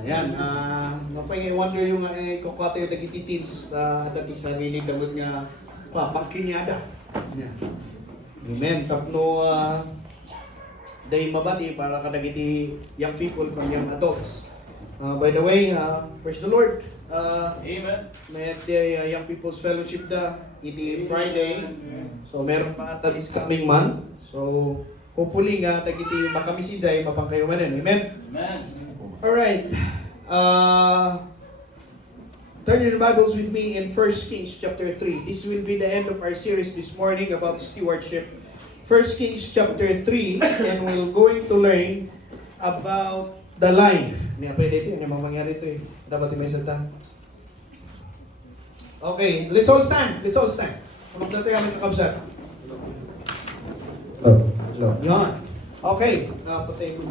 Yan, mapay wonder yung kokate yung nagititins dati sa really damod nga pangkinyada. Yan. Amen. Tapno day mabati para kadagiti young people kung young adults. By the way, praise the Lord. Amen. May Young People's Fellowship da iti Friday. So meron pa ata this coming month. So hopefully nga dagiti makamisijay mapangkayumanen. Amen. Amen. All right. Turn your Bibles with me in 1 Kings chapter 3. This will be the end of our series this morning about stewardship. 1 Kings chapter 3, and we're going to learn about the life. Niya pwede ito, ano mang mangyari ito eh. Dapat may salita. Okay, let's all stand. Let's all stand. Magdata kami kakabsat. Yan. Okay. Patay ko.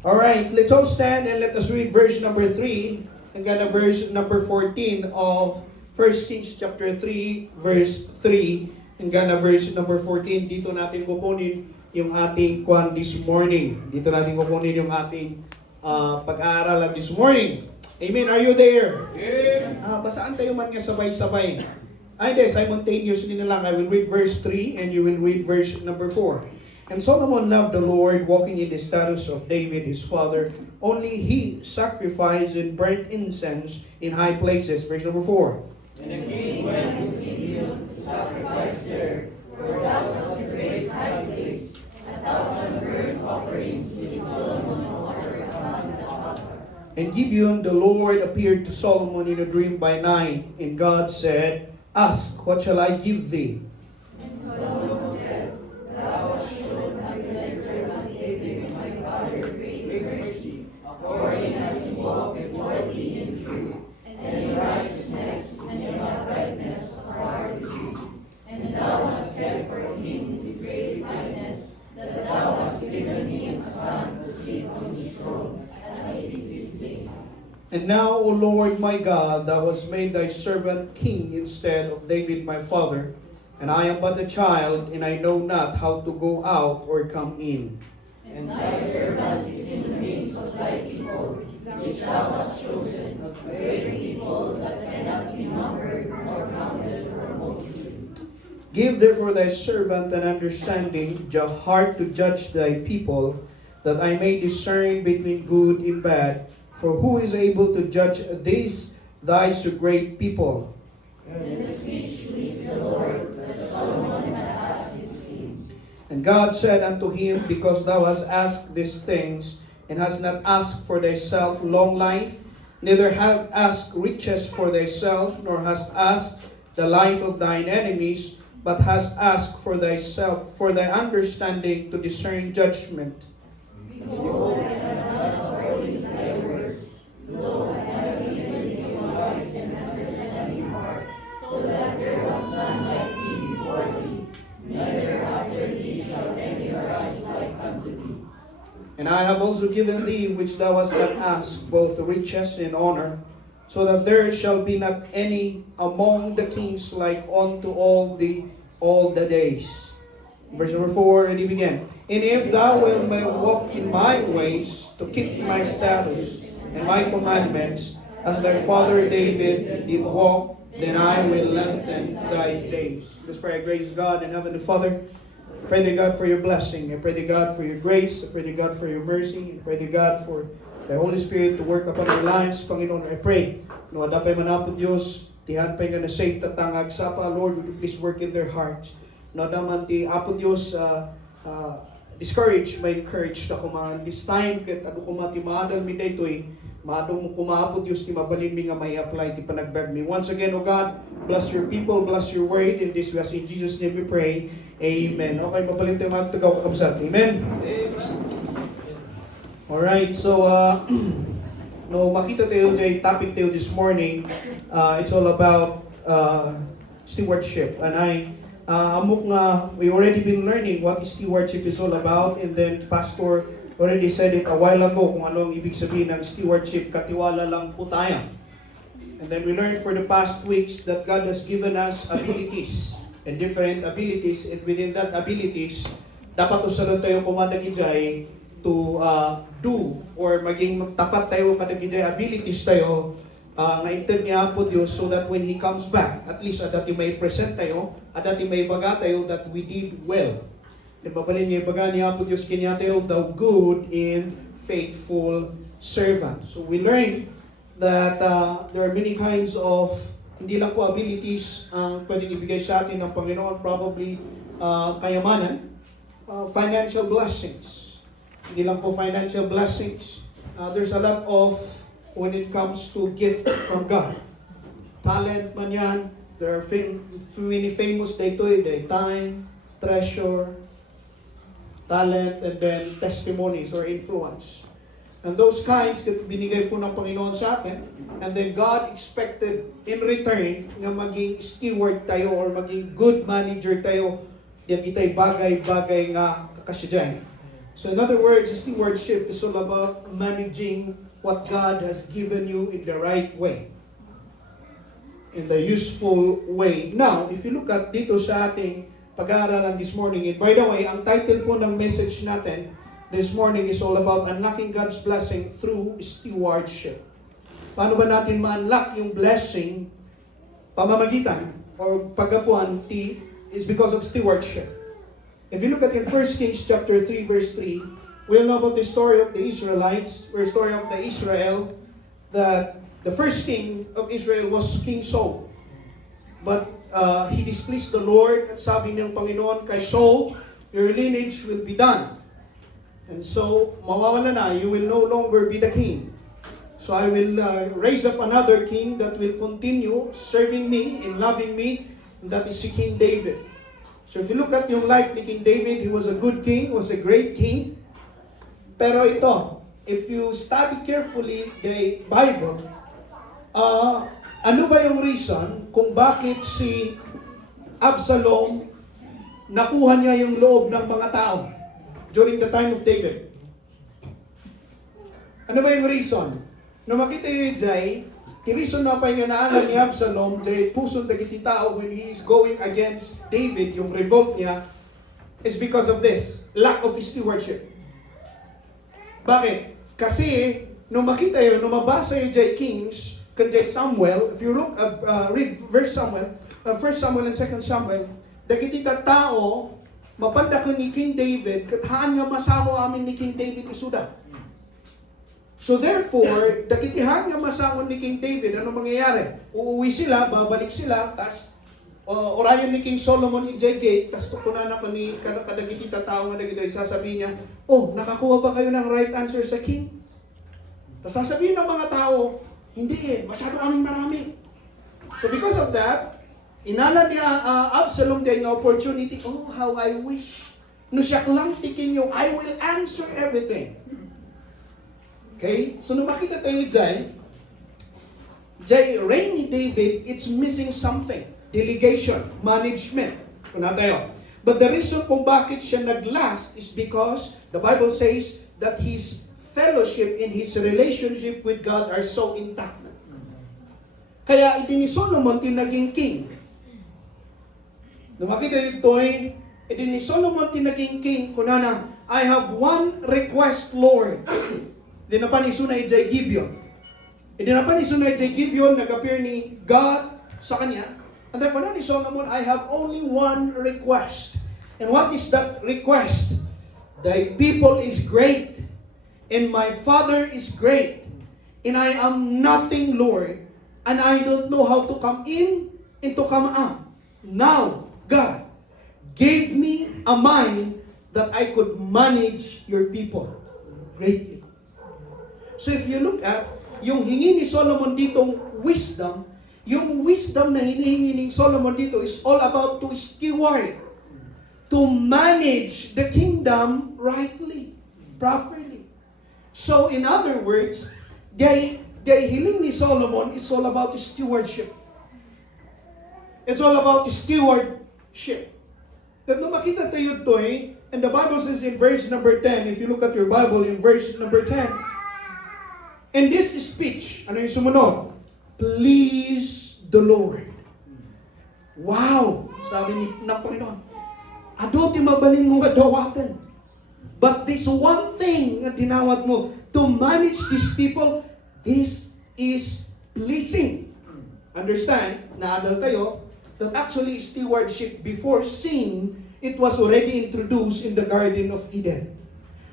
Alright, let's all stand and let us read verse number 3 and then verse number 14 of 1 Kings chapter 3 verse 3 and then verse number 14. Dito natin kukunin yung ating kwan this morning. Dito natin kukunin yung ating pag-aaralan this morning. Amen. Are you there? Yeah. Basaan tayo man nga sabay-sabay. Hindi, simultaneously na lang. I will read verse 3 and you will read verse number 4. And Solomon loved the Lord, walking in the status of David his father. Only he sacrificed and burnt incense in high places. Verse number 4. And the king went to Gibeon to sacrifice there, for that was a great high place, 1,000 burnt offerings which Solomon offered upon the altar. And Gibeon, the Lord appeared to Solomon in a dream by night, and God said, Ask, what shall I give thee? And Solomon said, Thou hast shown unto thy servant David my father great mercy, according as he walked before thee in truth, and in righteousness, and in uprightness of heart with thee. And thou hast kept for him his great kindness, that thou hast given him a son to sit on his throne, as it is this day. And now, O Lord my God, thou hast made thy servant king instead of David my father, and I am but a child, and I know not how to go out or come in. And thy servant is in the midst of thy people, which thou hast chosen, a great people that cannot be numbered nor counted for multitude. Give therefore thy servant an understanding, a heart to judge thy people, that I may discern between good and bad. For who is able to judge these thy so great people? And the speech pleased the Lord, that Solomon had asked his king. And God said unto him, Because thou hast asked these things, and hast not asked for thyself long life, neither have asked riches for thyself, nor hast asked the life of thine enemies, but hast asked for thyself, for thy understanding to discern judgment. Behold, I have done according to thy words. Lo, I have given thee a wise and understanding heart, so that there was none like thee before thee, neither after thee shall any arise like unto thee. And I have also given thee which thou hast not asked, both riches and honor, so that there shall be not any among the kings like unto all the days. Verse number 4, and he began. And if thou wilt walk in my ways, to keep my statutes and my commandments, as thy father David did walk, then I will lengthen thy days. Let's pray. Gracious God and Heavenly Father, pray to God for your blessing. I pray to God for your grace. I pray to God for your mercy. I pray to God for the Holy Spirit to work upon our lives. Panginoon, I pray. No adapay manapod Diyos, tihan pa nga na safe tatangag sapa. Lord, would you please work in their hearts. No naman ti apo Diyos discourage, may encourage na kumaan. This time, ket ano kuma ti maadal mi daytoy, maadong kumapo Diyos ti mabalin mi nga may apply ti panagbag mi. Once again, O God, bless your people, bless your word in this way. In Jesus' name we pray. Amen. Okay, mapalit tayo magtagaw kakabsat. Amen. Alright, so no, makita tayo dyan, topic tayo this morning. It's all about stewardship. And amok nga, we already been learning what stewardship is all about, and then Pastor already said it a while ago kung ano ang ibig sabihin ng stewardship, katiwala lang po tayo. And then we learned for the past weeks that God has given us abilities, and different abilities, and within that abilities, dapat usalan tayo kumanagijay do or maging tapat tayo kadagiti abilities tayo nga inted niya po Dios, so that when He comes back, at least adati may present tayo, adati may baga tayo that we did well. Babalin niya baga niya po Dios kanya tayo, thou good and faithful servant. So we learn that there are many kinds of hindi lang po abilities ang pwedeng ibigay sa atin ng Panginoon, probably kayamanan, financial blessings. Hindi lang po financial blessings. There's a lot of, when it comes to gift from God. Talent man yan. There are many famous dito, time, treasure, talent, and then testimonies or influence. And those kinds, binigay po ng Panginoon sa atin. And then God expected in return nga maging steward tayo or maging good manager tayo. Diyan kita'y bagay-bagay nga kakasidyan. So in other words, stewardship is all about managing what God has given you in the right way. In the useful way. Now, if you look at dito sa ating pag-aaralan this morning, and by the way, ang title po ng message natin this morning is all about unlocking God's blessing through stewardship. Paano ba natin ma-unlock yung blessing pamamagitan or pagapuan is because of stewardship. If you look at in 1 Kings chapter 3 verse 3, we'll know about the story of the Israelites, or story of the Israel, that the first king of Israel was King Saul. But he displeased the Lord at sabi niyang Panginoon kay Saul, your lineage will be done. And so, mawawala na, you will no longer be the king. So I will raise up another king that will continue serving me and loving me, and that is si King David. So if you look at yung life ni King David, he was a good king, was a great king. Pero ito, if you study carefully the Bible, ano ba yung reason kung bakit si Absalom nakuha niya yung loob ng mga tao during the time of David? Ano ba yung reason? No makita yung jay, reason na pa yung naalan ni Absalom, jay puso dagiti tao when he is going against David, yung revolt niya, is because of this, lack of stewardship. Bakit? Kasi, nung makita yun, nung mabasa yung jay Kings, kan jay Samuel, if you look, read verse Samuel, 1 Samuel and 2 Samuel, dagiti tao, mapanda ko ni King David, kathaan nga masamo amin ni King David isuda. So therefore, dakitihan nga masangon ni King David, ano mangyayari? Uuwi sila, babalik sila, tas orayon ni King Solomon in gate, tas tukunan ako ni kadagiti tao nga dagito, sasabihin niya, oh, nakakuha ba kayo ng right answer sa king? Tas sasabihin ng mga tao, hindi masyado aming marami. So because of that, inala niya Absalom din ng opportunity, oh, how I wish. No siya lang tikin yung, I will answer everything. Okay? So, nung makita tayo dyan, reign ni David, it's missing something. Delegation, management. Kuna tayo. But the reason kung bakit siya naglast is because the Bible says that his fellowship and his relationship with God are so intact. Kaya iti ni Solomon tinaging king. Nung makita ito iti ni Solomon tinaging king, kunana, I have one request, Lord. Dinapanisuna jay Gibeon. Dinapanisuna jay Gibeon, nag-appear ni God sa kanya. And then ni Solomon, I have only one request. And what is that request? Thy people is great, and my father is great, and I am nothing, Lord, and I don't know how to come in and to come out. Now, God, give me a mind that I could manage your people greatly. So if you look at yung hingi ni Solomon ditong wisdom, yung wisdom na hinihingi ni Solomon dito is all about to steward, to manage the kingdom rightly, properly. So in other words, the hiling ni Solomon is all about stewardship. It's all about stewardship. That nung makita tayo ito and the Bible says in verse number 10, if you look at your Bible in verse number 10, in this speech, ano yung sumunod? Please the Lord. Wow! Sabi ng Panginoon, ado ti mabalin mo nga dawatan. But this one thing na tinawag mo, to manage these people, this is pleasing. Understand, naadal tayo, that actually stewardship before sin, it was already introduced in the Garden of Eden.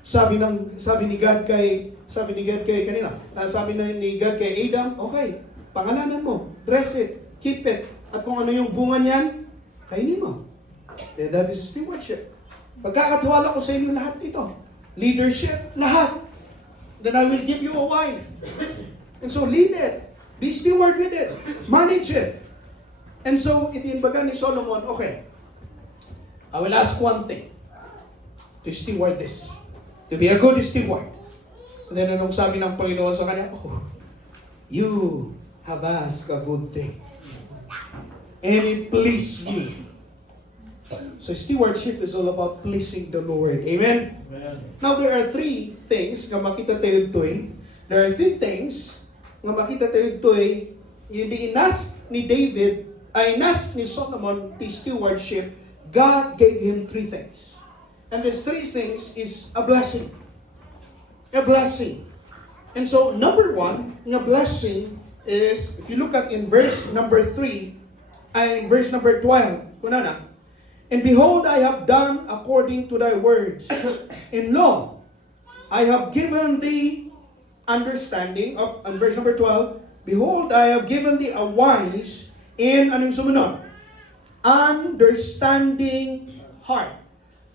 Sabi ni God kay kanina, sabi ni God kay Adam, okay, pangalanan mo, dress it, keep it, at kung ano yung bunga niyan, kainin mo. And that is stewardship. Pagkakatiwala ko sa inyo lahat ito, leadership, lahat. Then I will give you a wife. And so lead it. Be steward with it. Manage it. And so, itinbaga ni Solomon, okay, I will ask one thing to steward this. To be a good steward. And then anong sabi ng Panginoon sa kanya? Oh, you have asked a good thing. And it pleased me. So stewardship is all about pleasing the Lord. Amen? Amen. Now there are three things nga makita tayo ito'y. There are three things nga makita tayo ito'y hindi inas ni David, ay inas ni Solomon the stewardship. God gave him three things. And these three things is a blessing. A blessing. And so number one, nga blessing is, if you look at in verse number 3, ay in verse number 12, kunana, and behold, I have done according to thy words. And lo, I have given thee understanding. And verse number 12, behold, I have given thee a wise and anong sumunod? Understanding heart.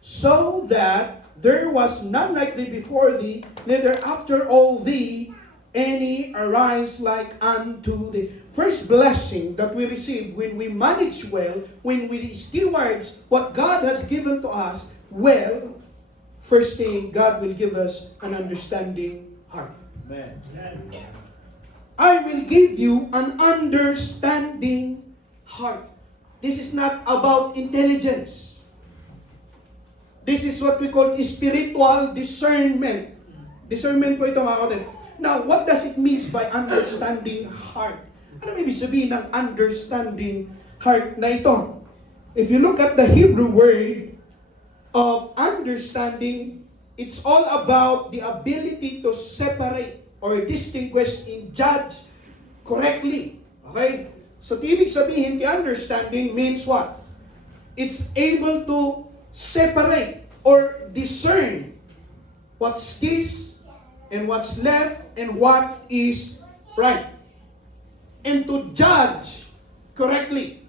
So that there was none like thee before thee, neither after all thee any arise like unto thee. First blessing that we receive when we manage well, when we stewards what God has given to us well, first thing, God will give us an understanding heart. Amen. I will give you an understanding heart. This is not about intelligence. This is what we call spiritual discernment. Discernment po ito mga kapatid. Now, what does it mean by understanding heart? Ano ibig sabihin ng understanding heart na ito? If you look at the Hebrew word of understanding, it's all about the ability to separate or distinguish and judge correctly. Okay? So, ibig sabihin kay understanding means what? It's able to separate or discern what's this and what's left and what is right. And to judge correctly.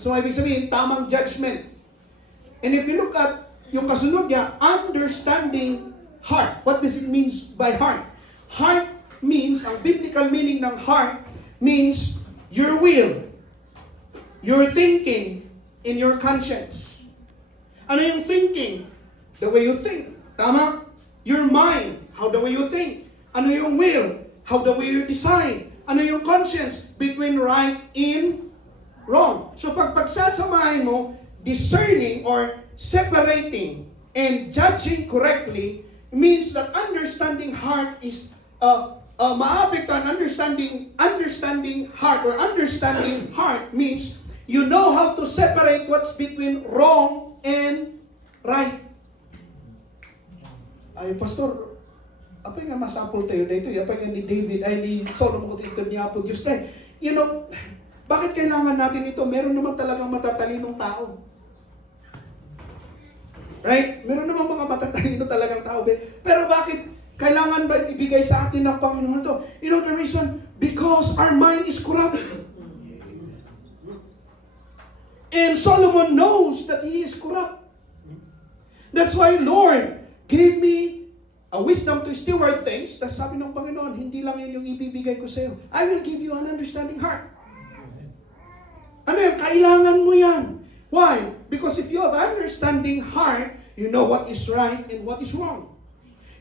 So, ibig sabihin, tamang judgment. And if you look at yung kasunod niya, understanding heart. What does it mean by heart? Heart means, ang biblical meaning ng heart means your will, your thinking, and your conscience. Ano yung thinking? The way you think. Tama? Your mind. How the way you think. Ano yung will? How the way you decide. Ano yung conscience? Between right and wrong. So pag pagsasamahin mo, discerning or separating and judging correctly means that understanding heart is maapekto an understanding heart, or understanding heart means you know how to separate what's between wrong and right. Ay, Pastor, apa nga masapol tayo dito? Apa nga ni David, ay ni Solomon ko tito niya po Diyos. You know, bakit kailangan natin ito? Meron naman talagang matatalinong tao. Right? Meron naman mga matatalino talagang tao. Pero bakit kailangan ba ibigay sa atin ng Panginoon ito? You know the reason? Because our mind is corrupt. And Solomon knows that he is corrupt. That's why, Lord, give me a wisdom to steward things. Tapos sabi ng Panginoon, hindi lang yun yung ibibigay ko sa iyo. I will give you an understanding heart. Ano yan? Kailangan mo yan. Why? Because if you have understanding heart, you know what is right and what is wrong.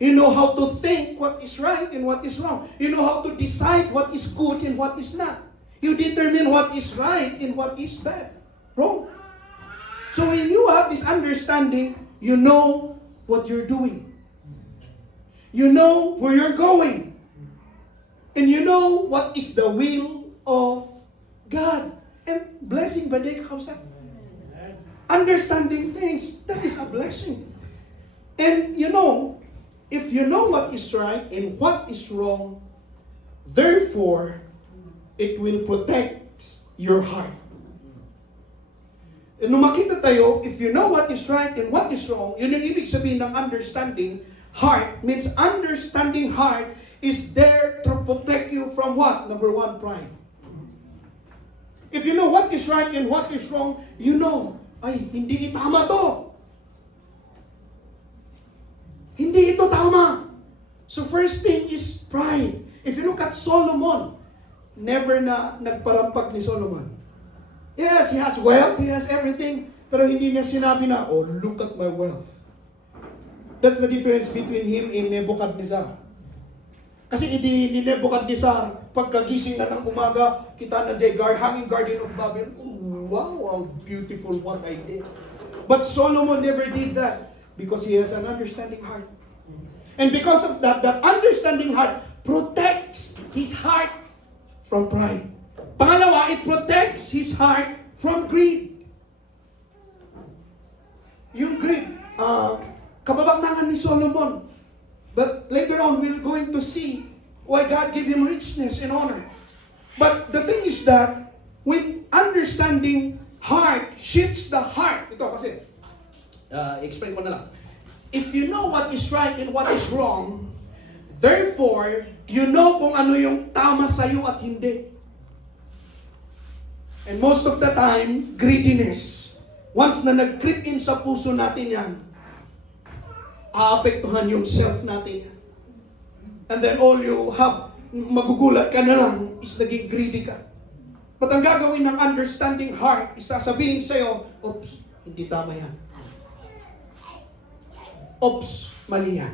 You know how to think what is right and what is wrong. You know how to decide what is good and what is not. You determine what is right and what is bad. Wrong. So when you have this understanding, you know what you're doing. You know where you're going. And you know what is the will of God. And blessing ba day kakabsat? Understanding things, that is a blessing. And if you know what is right and what is wrong, therefore, it will protect your heart. And nung makita tayo, if you know what is right and what is wrong, yun yung ibig sabihin ng understanding heart. Means understanding heart is there to protect you from what? Number one, pride. If you know what is right and what is wrong, you know, ay, hindi tama to. Hindi ito tama. So first thing is pride. If you look at Solomon, never na nagparampag ni Solomon. Yes, he has wealth, he has everything, pero hindi niya sinabi na, oh, look at my wealth. That's the difference between him and Nebuchadnezzar. Kasi ni Nebuchadnezzar, pagkagising na ng umaga, kita na the hanging garden of Babylon, oh, wow, how beautiful what I did. But Solomon never did that because he has an understanding heart. And because of that, that understanding heart protects his heart from pride. Pangalawa, it protects his heart from greed. Yung greed, kababagtangan ni Solomon. But later on, we're going to see why God gave him richness and honor. But the thing is that, when understanding heart shifts the heart, ito kasi, explain ko na lang. If you know what is right and what is wrong, therefore, you know kung ano yung tama sa'yo at hindi. And most of the time, greediness. Once na nag-creep in sa puso natin yan, aapektuhan yung self natin yan. And then all you have, magugulat ka na lang, is naging greedy ka. But ang gagawin ng understanding heart, is sasabihin sa'yo, oops, hindi tama yan. Oops, mali yan.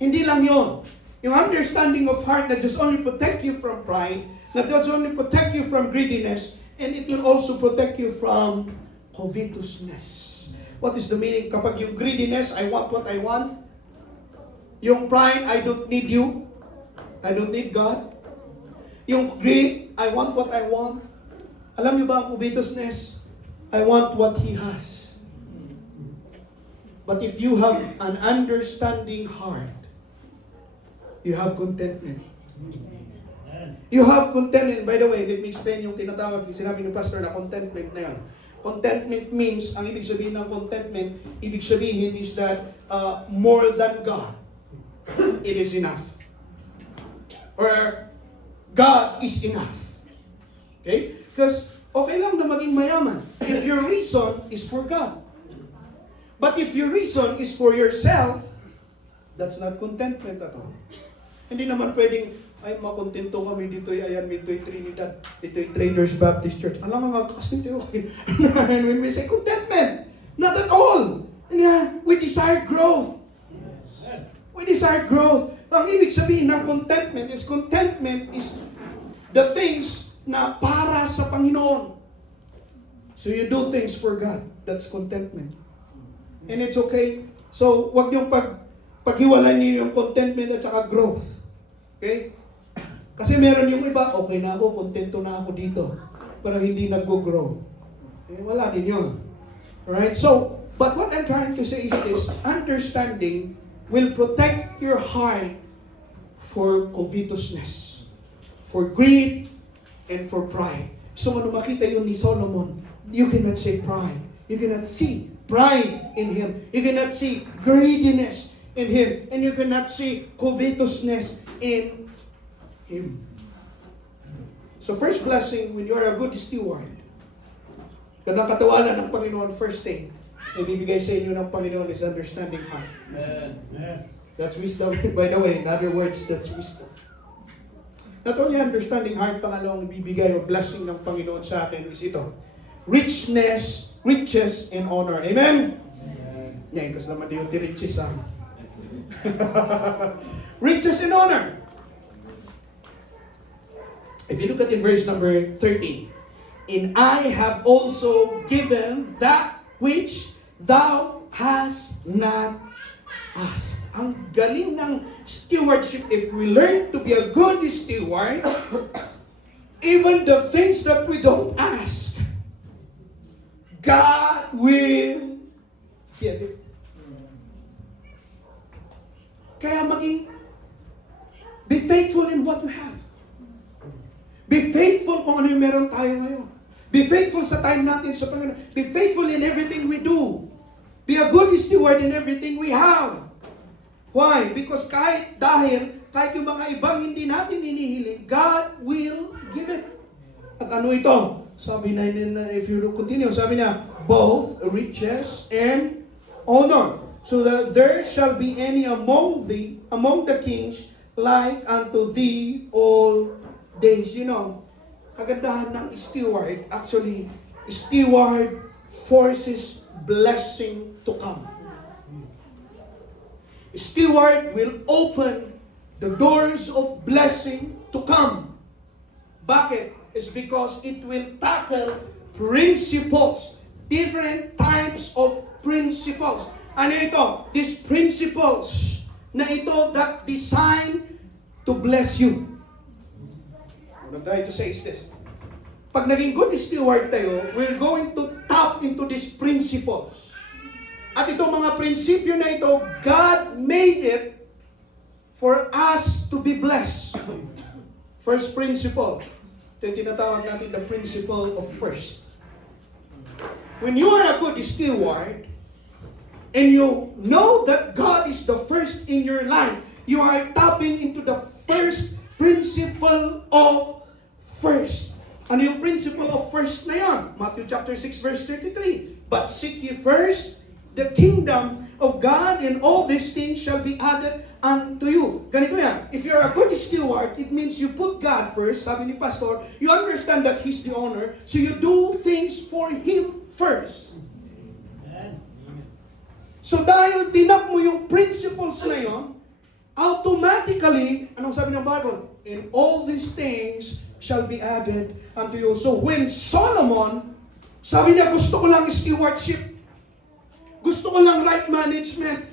Hindi lang yun. Yung understanding of heart that just only protect you from pride, that just only protect you from greediness, and it will also protect you from covetousness. What is the meaning? Kapag yung greediness, I want what I want. Yung pride, I don't need you. I don't need God. Yung greed, I want what I want. Alam niyo ba ang covetousness? I want what He has. But if you have an understanding heart, you have contentment. You have contentment. By the way, let me explain yung tinatawag, sinabi ng pastor na contentment na yan. Contentment means, ang ibig sabihin ng contentment, ibig sabihin is that more than God, it is enough. Or God is enough. Okay? Because okay lang na maging mayaman if your reason is for God. But if your reason is for yourself, that's not contentment at all. Hindi naman pwedeng, ay makontento kami dito'y ayan, dito'y Trinidad, dito'y Traders Baptist Church. Alam nga kasi dito, and when we say contentment, not at all. And yeah, we desire growth. We desire growth. Ang ibig sabihin ng contentment is the things na para sa Panginoon. So you do things for God. That's contentment. And it's okay. So, wag niyong paghiwalay niyo yung contentment at saka growth. Okay? Kasi meron yung iba, okay na ako, kontento na ako dito. Pero hindi nag-grow. Eh, wala din yun. Alright? So, but what I'm trying to say is this, understanding will protect your heart for covetousness, for greed, and for pride. So, ano makita yun ni Solomon, you cannot say pride. You cannot see pride in him. You cannot see greediness in him. And you cannot see covetousness in him. So first blessing, when you are a good steward, kanang katawanan ng Panginoon, first thing, na bibigay sa inyo ng Panginoon is understanding heart. Amen. That's wisdom. By the way, in other words, that's wisdom. Not only understanding heart, pangalawang bibigay o blessing ng Panginoon sa atin is ito. Riches and honor. Amen? Ngayon, kasi naman yung riches ha. Riches and honor. If you look at in verse number 13, and I have also given that which thou hast not asked. Ang galing ng stewardship. If we learn to be a good steward, even the things that we don't ask, God will give it. Kaya be faithful in what you have. Be faithful kung ano yung meron tayo ngayon. Be faithful sa time natin sa Panginoon. Be faithful in everything we do. Be a good steward in everything we have. Why? Because kahit yung mga ibang hindi natin hinihiling, God will give it. At ano ito? Sabi na, if you continue, sabi na, both riches and honor, so that there shall be any among the kings like unto thee all days. You know, kagandahan ng steward, actually, steward forces blessing to come. Steward will open the doors of blessing to come. Bakit? It's because it will tackle principles, different types of principles. Ano ito? These principles na ito that designed to bless you. What I'm trying to say is this. Pag naging good steward tayo, we're going to tap into these principles. At itong mga prinsipyo na ito, God made it for us to be blessed. First principle. Ito yung tinatawag natin the principle of first. When you are a good steward, and you know that God is the first in your life, you are tapping into the first principle of first. Ano yung principle of first na yan? Matthew chapter 6 verse 33. But seek ye first the kingdom of God, and all these things shall be added unto you. Ganito yan. If you're a good steward, it means you put God first. Sabi ni Pastor, you understand that He's the owner, so you do things for Him first. So dahil tinap mo yung principles na yun, automatically, anong sabi ng Bible? And all these things shall be added unto you. So when Solomon, sabi niya, gusto ko lang stewardship, gusto ko lang right management.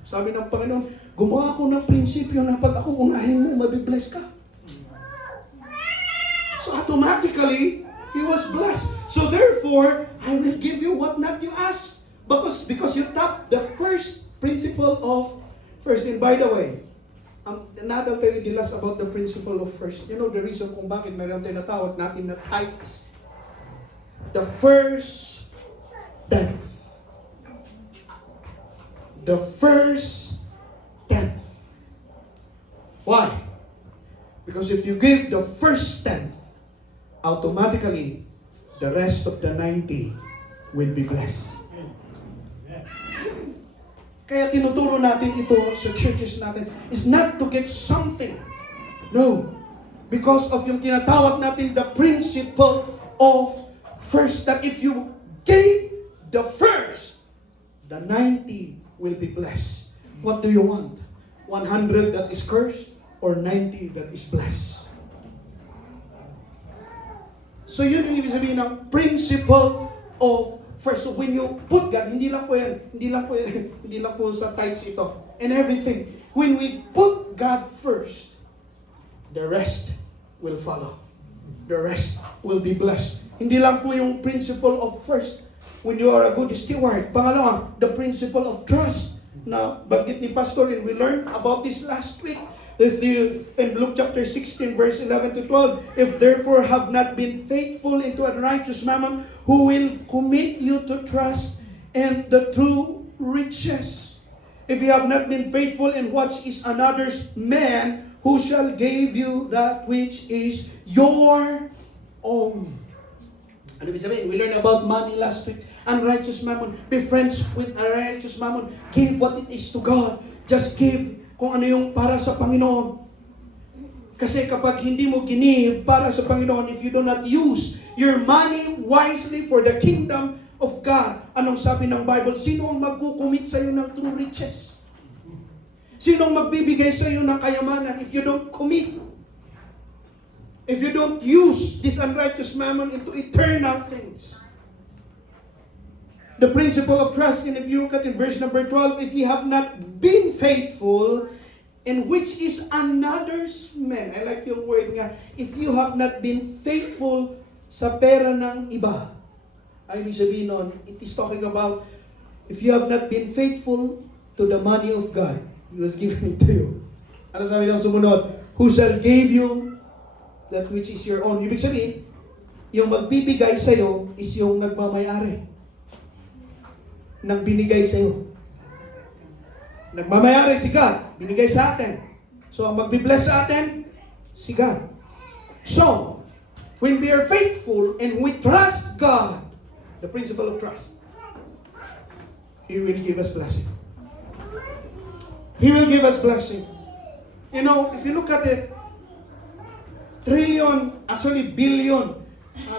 Sabi ng Panginoon, gumawa ako ng prinsipyo na pag ako unahin mo, mabibless ka. So automatically, he was blessed. So therefore, I will give you what not you ask. Because you tap the first principle of first. And by the way, not I'll tell you the last about the principle of first. You know the reason kung bakit mayroon tinatawag natin na tithes. The first tenth. The first tenth. Why? Because if you give the first tenth, automatically, the rest of the 90 will be blessed. Kaya tinuturo natin ito sa churches natin is not to get something. No. Because of yung tinatawag natin the principle of first. That if you gave the first, the 90 will be blessed. What do you want? 100 that is cursed or 90 that is blessed? So yun yung ibig sabihin ng principle of first. So when you put God, hindi lang po sa tithes ito and everything. When we put God first, the rest will follow. The rest will be blessed. Hindi lang po yung principle of first when you are a good steward. Pangalawa, the principle of trust na banggit ni Pastor, and we learned about this last week. In Luke chapter 16 verse 11 to 12, if therefore have not been faithful into unrighteous mammon, who will commit you to trust and the true riches? If you have not been faithful in what is another's man, who shall give you that which is your own? Ano ibig sabihin? We learned about money last week. Unrighteous mammon. Be friends with unrighteous mammon. Give what it is to God. Just give kung ano yung para sa Panginoon. Kasi kapag hindi mo ginive para sa Panginoon, if you do not use your money wisely for the kingdom of God, anong sabi ng Bible? Sino ang magkukumit sa iyo ng true riches? Sino ang magbibigay sa iyo ng kayamanan if you don't commit? If you don't use this unrighteous mammon into eternal things. The principle of trust, and if you look at in verse number 12, if ye have not been faithful in which is another's man. I like yung word nga, if you have not been faithful sa pera ng iba. Ay, ibig sabihin nun, it is talking about if you have not been faithful to the money of God, He was given it to you. Ano sabi ng sumunod? Who shall give you that which is your own? Ibig sabihin, yung magbibigay sa'yo is yung nagmamayari ng binigay sa'yo. Nagmamayari si God, binigay sa atin. So, ang magbibless sa atin, si God. So, when we are faithful and we trust God, the principle of trust, He will give us blessing. He will give us blessing. You know, if you look at it, trillion, actually billion,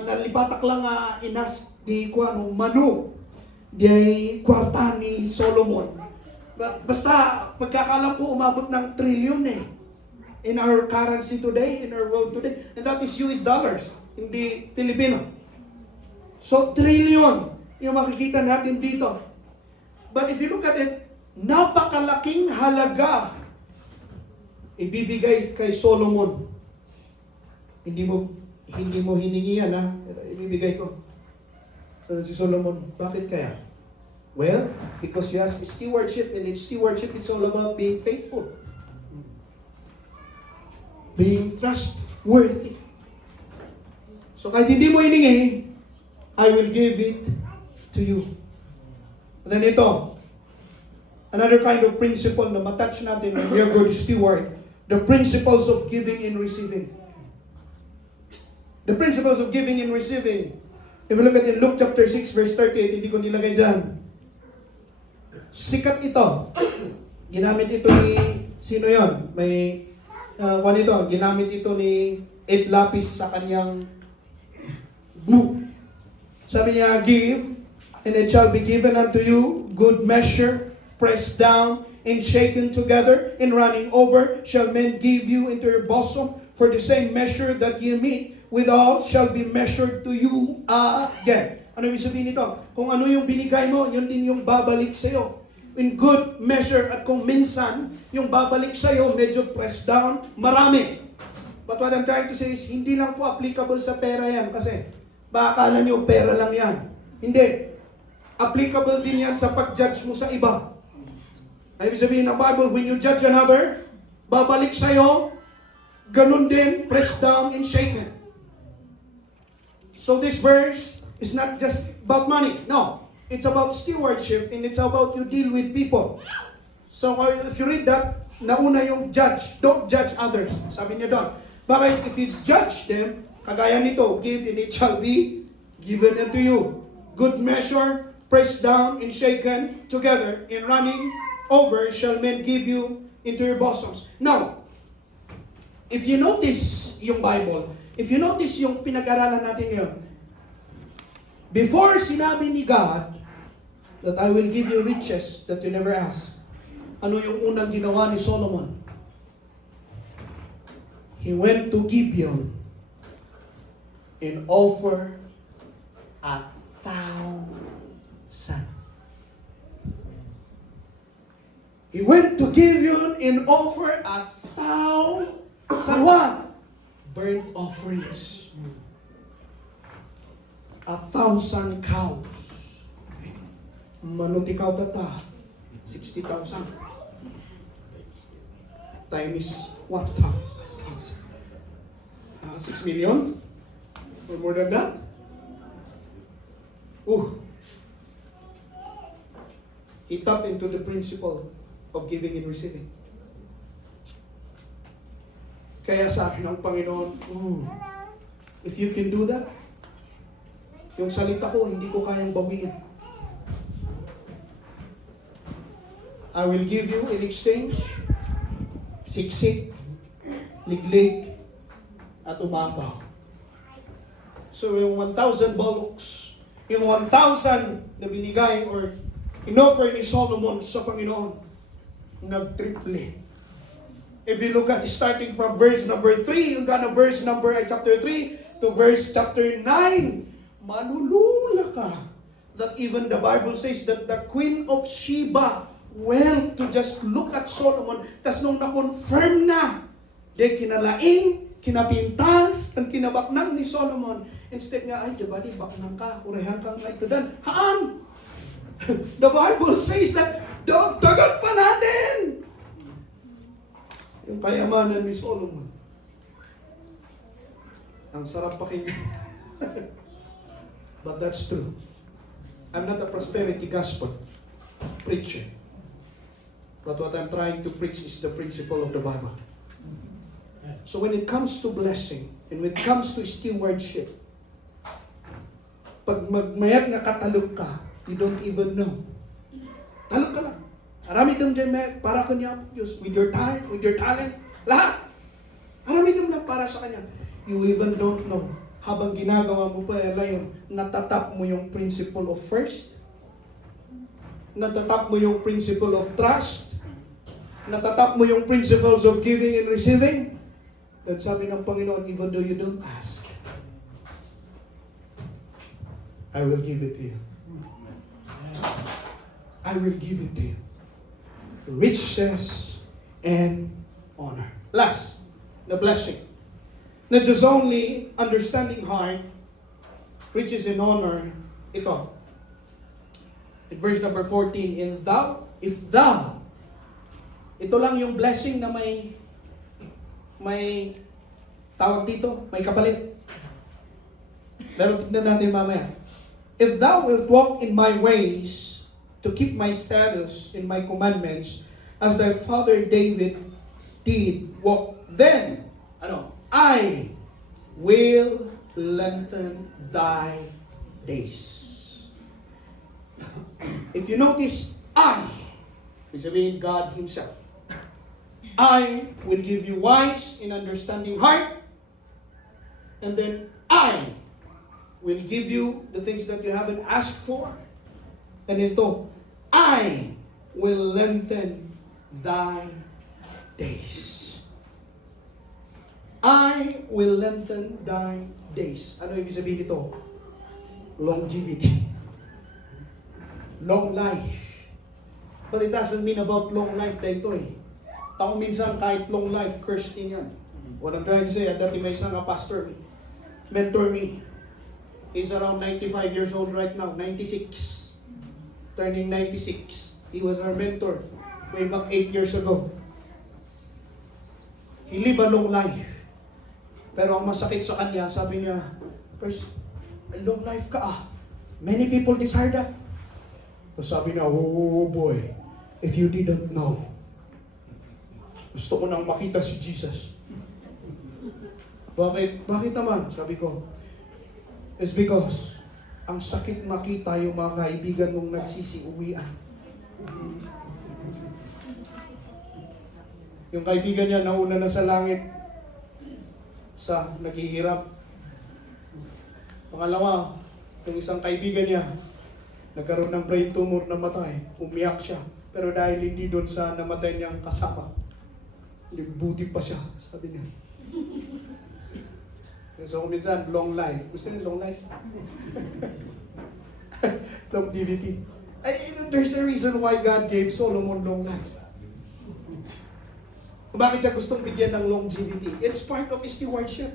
nalibatak lang inas di Manu, di kwarta ni Solomon. Basta, pagkakalam ko, umabot ng trillion in our currency today, in our world today. And that is US dollars, hindi Filipino. So, trillion yung makikita natin dito. But if you look at it, napakalaking halaga ibibigay kay Solomon. Hindi mo hiningi yan, ibibigay ko. So, si Solomon, bakit kaya? Well, because he has stewardship, and in stewardship, it's all about being faithful. Being trustworthy. So, kahit hindi mo hiningi, I will give it to you. And then ito, another kind of principle na matouch natin when we are good steward, the principles of giving and receiving. The principles of giving and receiving. If you look at in Luke chapter 6 verse 38, hindi ko nilagay dyan. Sikat ito. Ginamit ito ni, sino yon? May, ginamit ito ni Ed Lapis sa kanyang book. Sabi niya, give, and it shall be given unto you, good measure, pressed down, and shaken together, and running over, shall men give you into your bosom, for the same measure that ye meet withal shall be measured to you again. Ano ibig sabihin nito? Kung ano yung binigay mo, yun din yung babalik sa'yo. In good measure, at kung minsan, yung babalik sa'yo, medyo pressed down, marami. But what I'm trying to say is, hindi lang po applicable sa pera yan, kasi baka akala nyo, pera lang yan. Hindi. Applicable din yan sa pag-judge mo sa iba. Ay, ibig sabihin ng Bible, when you judge another, babalik sa'yo, ganun din, pressed down and shaken. So this verse is not just about money. No. It's about stewardship, and it's about you deal with people. So if you read that, nauna yung judge. Don't judge others. Sabi niya doon. Bakit? If you judge them, kagaya nito, give and it shall be given unto you. Good measure, pressed down and shaken together, and running over shall men give you into your bosoms. Now, if you notice yung Bible, if you notice yung pinag-aralan natin ngayon, before sinabi ni God that I will give you riches that you never ask, ano yung unang ginawa ni Solomon? He went to Gibeon and offered 1,000. He went to Gibeon and offered 1,000 what? Burnt offerings. 1,000 cows. Manutikaw data, 60,000. Times 1,000. 6 million? Or more than that? He tapped into the principle of giving and receiving. Kaya sa akin ng Panginoon, if you can do that, yung salita ko, hindi ko kayang bawiin. I will give you in exchange, siksik, liglig, at umapaw. So yung 1,000 bullocks, yung 1,000 na binigay or inoffer ni Solomon sa Panginoon, nagtriple. If you look at starting from verse number 3, yung gana verse number chapter 3 to verse chapter 9, manulula ka. That even the Bible says that the Queen of Sheba went to just look at Solomon, tas nung na-confirm na, de kinalaing, kinapintas, at kinabaknang ni Solomon. Instead nga, ay, diba di, baknang ka, urehan kang nga ito dan. Haan! The Bible says that, dagan pa natin! Yung kayamanan ni Solomon. Ang sarap pakinggan. But that's true. I'm not a prosperity gospel preacher. But what I'm trying to preach is the principle of the Bible. So when it comes to blessing, and when it comes to stewardship, pag magmayat nga katalog ka, you don't even know. Talog ka lang. Arami dong dyan, para kanya, Diyos, with your time, with your talent, lahat. Arami dong lang para sa kanya. You even don't know. Habang ginagawa mo pa yun, natatap mo yung principle of first, natatap mo yung principle of trust, natatap mo yung principles of giving and receiving. Then sabi ng Panginoon, even though you don't ask, I will give it to you. I will give it to you. Riches and honor. Last, the blessing. Not just only understanding heart, riches and honor, ito. In verse number 14, if thou, ito lang yung blessing na may tawag dito, may kapalit. Pero tignan natin mamaya. If thou wilt walk in my ways, to keep my status in my commandments, as thy father David did walk, then, I will lengthen thy days. If you notice, ibig sabihin God Himself. I will give you wise and understanding heart, and then I will give you the things that you haven't asked for. And ito, I will lengthen thy days. I will lengthen thy days. Ano ibig sabihin ito? Longevity. Long life. But it doesn't mean about long life na ito eh. Tako minsan kahit long life, cursed din yan. What I'm trying to say, dati may isang pastor mentor me. He's around 95 years old right now, 96. Turning 96. He was our mentor way back 8 years ago. He lived a long life. Pero ang masakit sa kanya, sabi niya, first, a long life ka Many people desire that. So sabi niya, oh boy, if you didn't know, gusto ko nang makita si Jesus. Bakit? Bakit naman? Sabi ko, it's because ang sakit makita yung mga kaibigan mong nagsisiuwian. Yung kaibigan niya nauna na sa langit sa naghihirap. Pangalawa, yung isang kaibigan niya nagkaroon ng brain tumor na matay, umiyak siya. Pero dahil hindi doon sa namatay niyang kasama, buti pa siya, sabi niya. So minsan, long life. Gusto niyo long life? Longevity. There's a reason why God gave Solomon long life. Bakit siya gustong bigyan ng longevity? It's part of stewardship.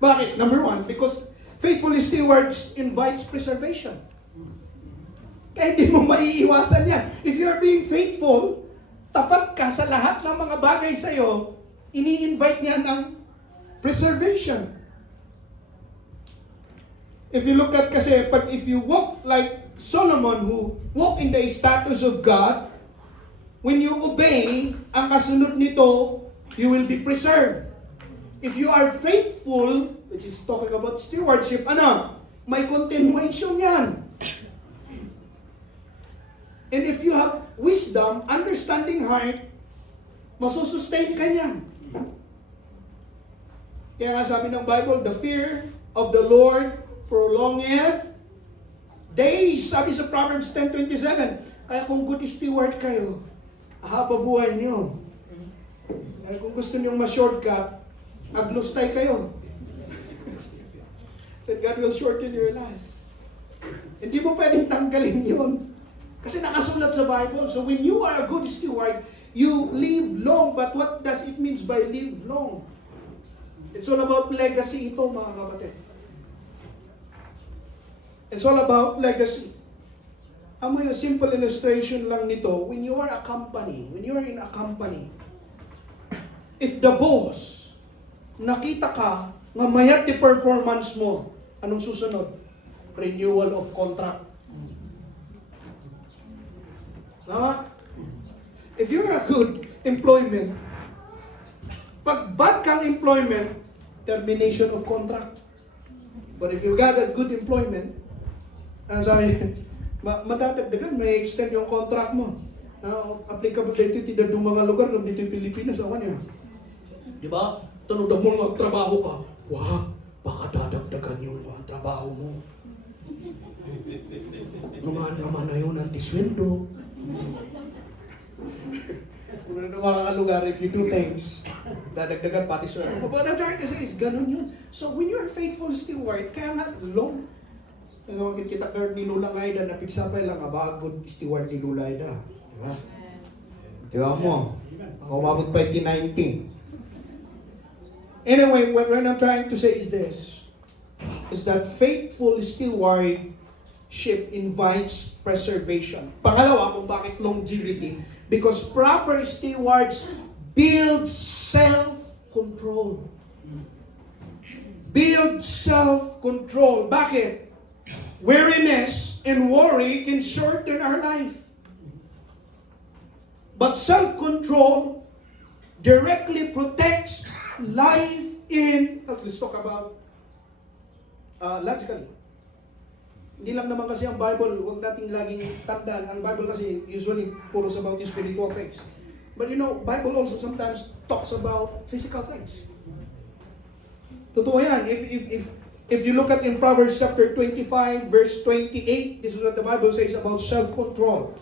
Bakit? Number one, because faithful stewards invites preservation. Kaya hindi mo maiiwasan yan. If you're being faithful, tapat ka sa lahat ng mga bagay sa'yo, ini-invite niya ng preservation. If you look at kasi, if you walk like Solomon who walk in the status of God, when you obey, ang kasunod nito, you will be preserved. If you are faithful, which is talking about stewardship, may continuation yan. And if you have wisdom, understanding heart, masusustain ka niyan. Kaya nga sabi ng Bible, the fear of the Lord prolongeth days. Sabi sa Proverbs 10:27. Kaya kung good steward kayo, haba buhay niyo. Kaya kung gusto niyong ma-shortcut, aglustay kayo. Then God will shorten your lives. Hindi mo pwedeng tanggalin yun. Kasi nakasulat sa Bible. So when you are a good steward, you live long. But what does it mean by live long? It's all about legacy ito, mga kapatid. It's all about legacy. Amo yung simple illustration lang nito, when you are in a company, If the boss, nakita ka nga mayat di performance mo, anong susunod? Renewal of contract. If you're a good employment, pag bad kang employment, termination of contract. But if you got a good employment, ang sabi, madadagdagan, may extend yung contract mo. Applicable dito, tidak doon mga lugar, kung dito yung Pilipinas, awan niya. Di ba? Tanong mo nga trabaho ka, wah, baka dadagdagan yung trabaho mo. Naman na yun ang disweldo. Kung ano mga lugar, if you do things, dadagdagan pati sweldo. But I'm trying to say is ganun yun. So when you're a faithful steward, kaya nga long, kita ka ni Lula Ngaida, napigsapay lang, abagod steward ni Lula Ngaida. Diba? Diba mo? Ako umabot pa 1990. Anyway, what I'm trying to say is this, is that faithful stewardship invites preservation. Pangalawa, kung bakit longevity, because proper stewards build self-control. Build self-control. Bakit? Weariness and worry can shorten our life. But self-control directly protects life in, let's talk about logically. Hindi lang naman kasi ang Bible, huwag nating laging tandaan. Ang Bible kasi usually puros about spiritual things. But you know, Bible also sometimes talks about physical things. Totoo yan. If you look at in Proverbs chapter 25, verse 28, this is what the Bible says about self-control.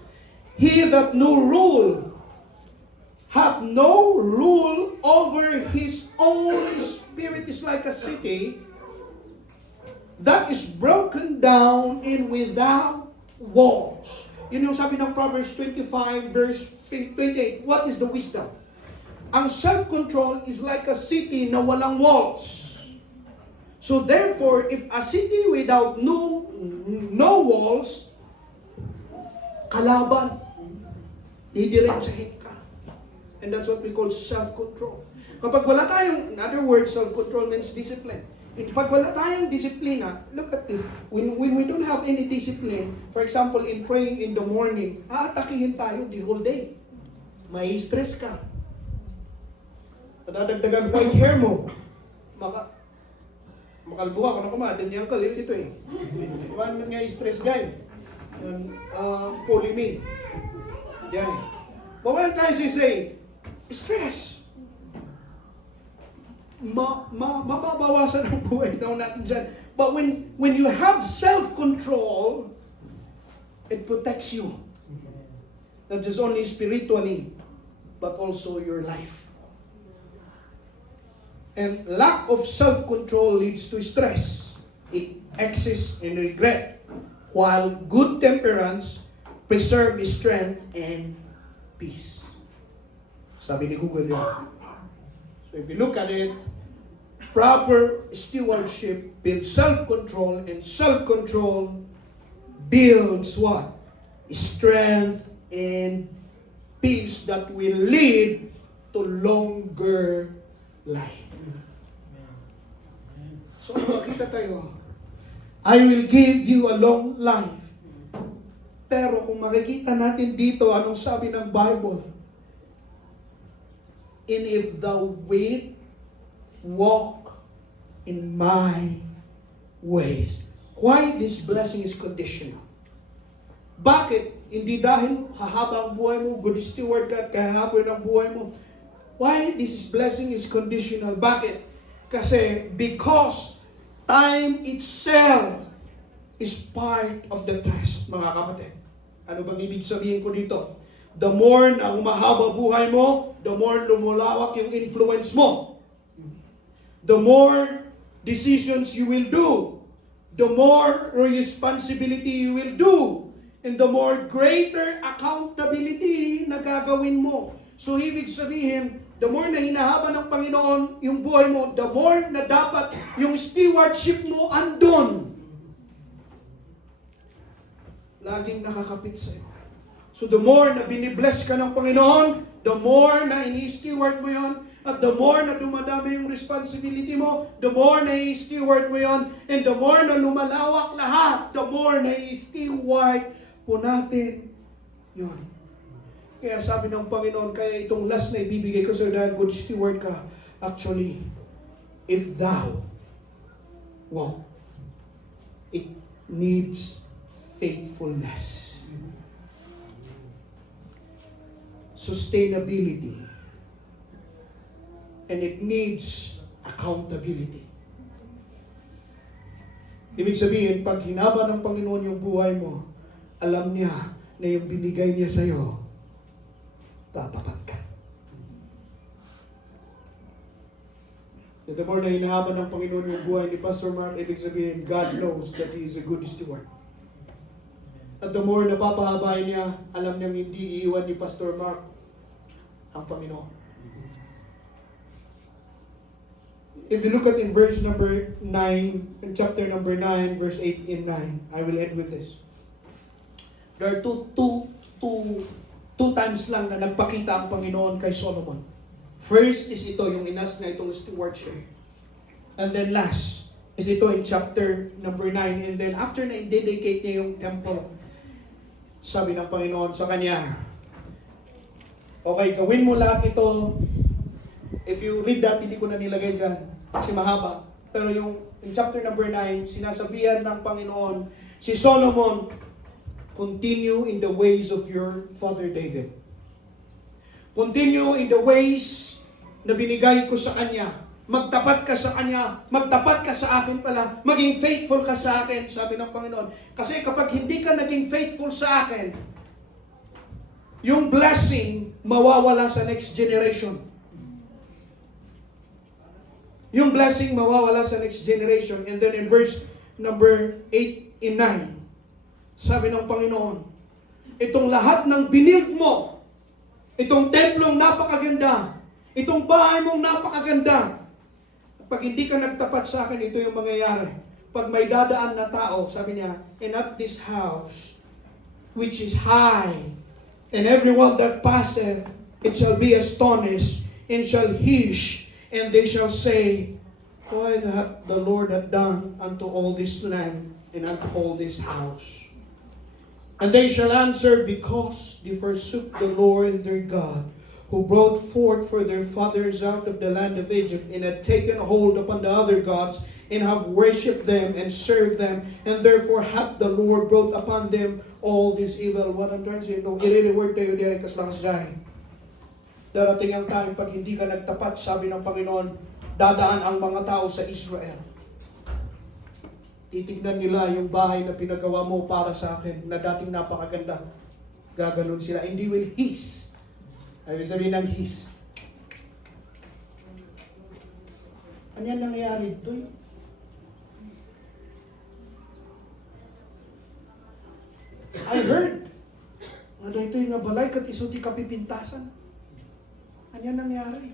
He that no rule hath no rule over his own spirit is like a city that is broken down and without walls. Yun yung sabi ng Proverbs 25 verse 28. What is the wisdom? Ang self-control is like a city na walang walls. So therefore, if a city without no walls, kalaban, didiretsahin ka. And that's what we call self-control. Kapag wala tayong, in other words, self-control means discipline. And pag wala tayong disiplina, look at this. When we don't have any discipline, for example, in praying in the morning, aatakihin tayo the whole day. May stress ka. Padadagdagan white hair mo. Makalbuha ko na kumadin niyang kalil dito eh. One nga stress guy. Polyme. Yan eh. But what I'm trying to say, stress. Mababawasan ang buhay daw natin dyan. But when you have self-control, it protects you. Not just only spiritually, but also your life. And lack of self-control leads to stress, excess, and regret. While good temperance preserves strength and peace. Sabi ni Google yan. So if you look at it, proper stewardship builds self-control, and self-control builds what? Strength and peace that will lead to longer life. So makita tayo, I will give you a long life. Pero kung makikita natin dito, anong sabi ng Bible? And if thou wilt walk in my ways. Why this blessing is conditional? Bakit? Hindi dahil hahaba ang buhay mo, good steward ka at kahapon ang buhay mo. Why this blessing is conditional? Bakit? Kasi because time itself is part of the test, mga kapatid. Ano bang ibig sabihin ko dito? The more na umahaba buhay mo, the more lumulawak yung influence mo. The more decisions you will do, the more responsibility you will do, and the more greater accountability na gagawin mo. So ibig sabihin, the more na hinahaba ng Panginoon yung buhay mo, the more na dapat yung stewardship mo andun. Laging nakakapit sa'yo. So the more na binibless ka ng Panginoon, the more na ini-steward mo yon, At the more na dumadami yung responsibility mo, the more na i-steward mo yon, and the more na lumalawak lahat, the more na i-steward po natin yon. Kaya sabi ng Panginoon, kaya itong last na ibibigay ko sa'yo dahil good steward ka, actually, if thou walk, it needs faithfulness. Sustainability. And it needs accountability. Ibig sabihin, pag hinaba ng Panginoon yung buhay mo, alam niya na yung binigay niya sa'yo, tatapat ka. And the more na hinahaba ng Panginoon yung buhay ni Pastor Mark, ibig sabihin, God knows that He is a good steward. At the more na papahabain niya, alam niyang hindi iiwan ni Pastor Mark ang Panginoon. If you look at in verse number 9, in chapter number 9, verse 8 and 9, I will end with this. There are two times lang na nagpakita ang Panginoon kay Solomon. First is ito, yung inas na itong stewardship. And then last is ito in chapter number 9. And then after na i-dedicate niya yung temple, sabi ng Panginoon sa kanya, okay, gawin mo lahat ito. If you read that, hindi ko na nilagay dyan kasi mahaba. Pero yung in chapter number 9, sinasabihan ng Panginoon si Solomon, continue in the ways of your father David. Continue in the ways na binigay ko sa kanya. Magtapat ka sa kanya. Magtapat ka sa akin pala. Maging faithful ka sa akin, sabi ng Panginoon. Kasi kapag hindi ka naging faithful sa akin, yung blessing mawawala sa next generation. Yung blessing mawawala sa next generation. And then in verse number 8 and 9, sabi ng Panginoon, itong lahat ng binild mo, itong templong napakaganda, itong bahay mong napakaganda, pag hindi ka nagtapat sa akin, ito yung mangyayari. Pag may dadaan na tao, sabi niya, and at this house, which is high, and everyone that passeth, it shall be astonished, and shall hiss, and they shall say, why hath the Lord hath done unto all this land, and unto all this house? And they shall answer, because they forsook the Lord their God, who brought forth for their fathers out of the land of Egypt, and had taken hold upon the other gods, and have worshipped them, and served them, and therefore hath the Lord brought upon them all this evil. What I'm trying to say, nung i-reward tayo diya, kaslangas dyan. Darating ang time, pag hindi ka nagtapat, sabi ng Panginoon, dadaan ang mga tao sa Israel. Titignan nila yung bahay na pinagawa mo para sa akin, na dating napakaganda. Gaganon sila. Hindi will hiss. Ay, sabihin ng hiss. Ano yan nangyayari ito? I heard. Nga ito yung nabalay kat isuti kapipintasan. Ano yan nangyari?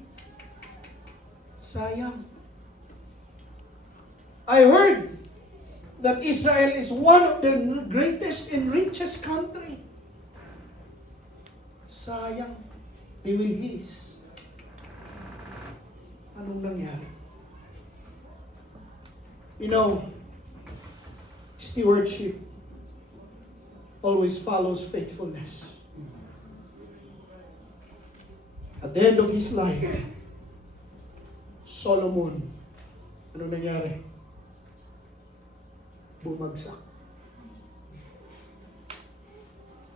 Sayang. I heard that Israel is one of the greatest and richest country. Sayang. They will hiss. Anong nangyari? You know, stewardship always follows faithfulness. At the end of his life, Solomon, ano nangyari? Bumagsak.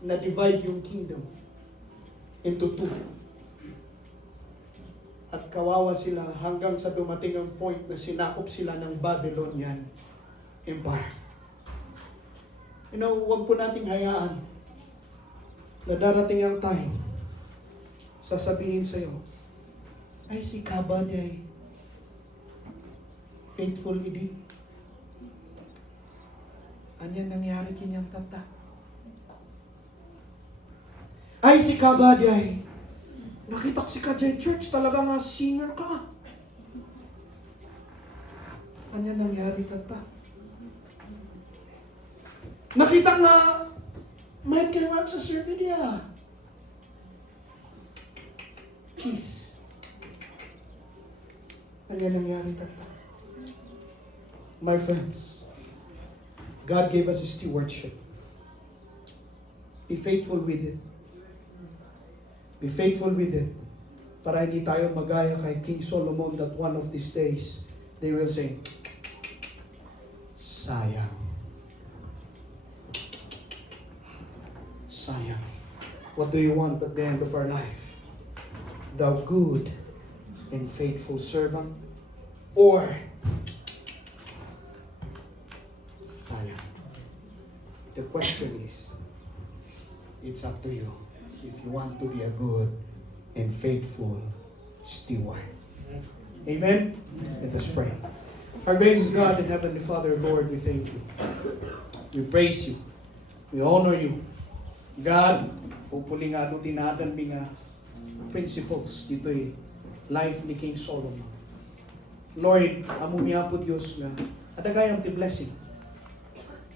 Na-divide yung kingdom into two. At kawawa sila hanggang sa dumating ang point na sinakop sila ng Babylonian Empire. You know, huwag po nating hayaan na darating ang time, sasabihin sa'yo, ay si Kabaday, faithful idi. Anyan nangyari kinyang tata. Ay si Kabaday, nakita si Kajay Church, talaga nga singer ka. Anyan nangyari tata. Nakita nga, may kayo sa survey niya. Peace. nga nangyari tata. My friends, God gave us a stewardship. Be faithful with it. Be faithful with it. Para hindi tayo magaya kay King Solomon that one of these days, they will say, sayang. Sayang. What do you want at the end of our life? Thou good and faithful servant, or sayang. The question is, it's up to you if you want to be a good and faithful steward. Amen? Let us pray. Our gracious God and Heavenly Father, Lord, we thank you. We praise you. We honor you. God, hopefully nga doon tinadan mga principles dito'y life ni King Solomon. Lord, amo miya po Diyos nga, adagayam ti blessing.